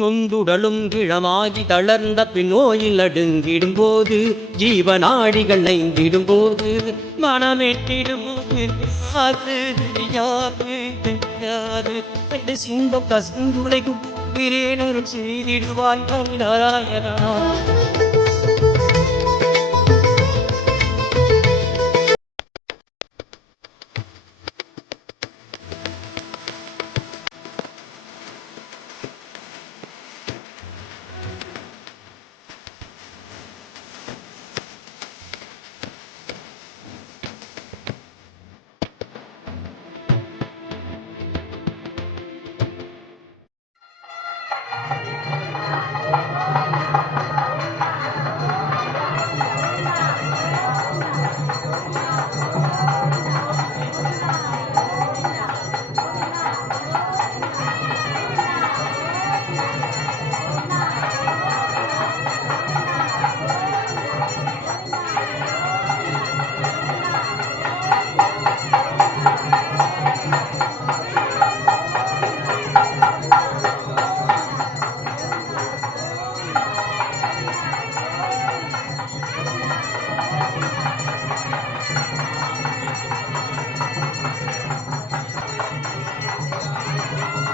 முந்துடலும் கிழமாகி தளர்ந்த பின்னோயில் அடுங்கிடும் போது ஜீவநாடிகள் நைந்திடும் போது மனமெட்டிடும் சிந்தம் யாது யாது செய்திடுவாய் நாராயணா. Thank you.